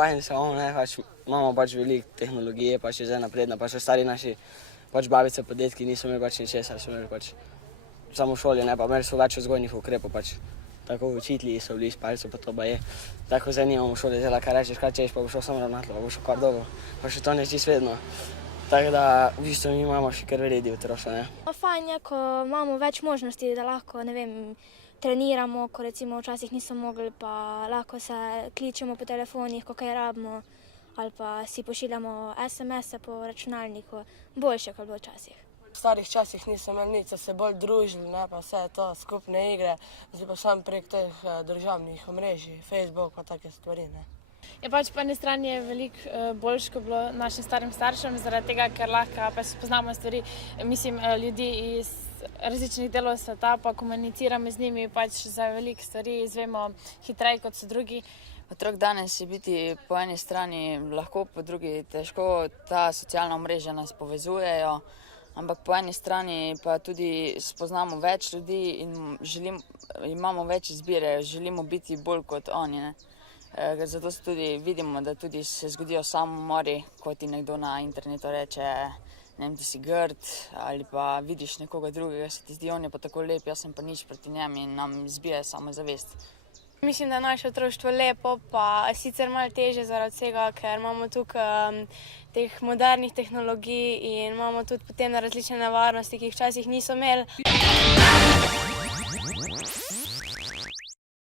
fajn samo, ne, pač imamo pač veliko tehnologije, pač je zdaj napredna, pač stari naši pač babice pa dedki niso imeli pač ničesar, so imeli pač samo v šoli, ne, pa imeli so več vzgojnih ukrepov, pač tako učitelji so bili s palico, pa to ba je. Tako zdaj nimamo v šoli, zdaj kaj rečeš, kaj češ, pa bo šel samo ravnatelj, pa bo šel kar dobro, pa še to ne čisto vedno. Tako da v bistvu mi imamo še kar vredi otroštvo, ne. Fajn je, ko imamo več možnosti, da lahko, ne vem, treniramo, ko recimo včasih niso mogli, pa lahko se kličemo po telefonih, ko kaj rabimo, ali pa si pošiljamo SMS-e po računalniku, boljše, kot bilo včasih. V starih časih niso imeli nič, so se bolj družili, ne, pa vse to, skupne igre, zdaj pa samo prek teh družabnih omrežij, Facebook pa take stvari, ne. Ja, pač po eni strani je veliko boljše, kot bilo našim starim staršem, zaradi tega, ker lahko pač spoznamo stvari, mislim, ljudi iz različnih delov sveta, pa komuniciramo z njimi pač za veliko stvari, izvemo hitreje, kot so drugi. Otrok danes je biti po eni strani lahko, po drugi težko, ta socialna omrežja nas povezujejo, ampak po eni strani pa tudi spoznamo več ljudi in imamo več izbire, želimo biti bolj kot oni, ne. Zato se tudi vidimo, da tudi se zgodijo samomori, ko ti nekdo na internetu reče, ne vem, ti si grd, ali pa vidiš nekoga drugega, se ti zdi, on je pa tako lep, jaz sem pa nič proti njem in nam izbije samozavest. Mislim, da je naše otroštvo lepo, pa sicer malo težje zaradi vsega, ker imamo tukaj teh modernih tehnologij in imamo tudi potem različne nevarnosti, ki jih včasih niso imeli.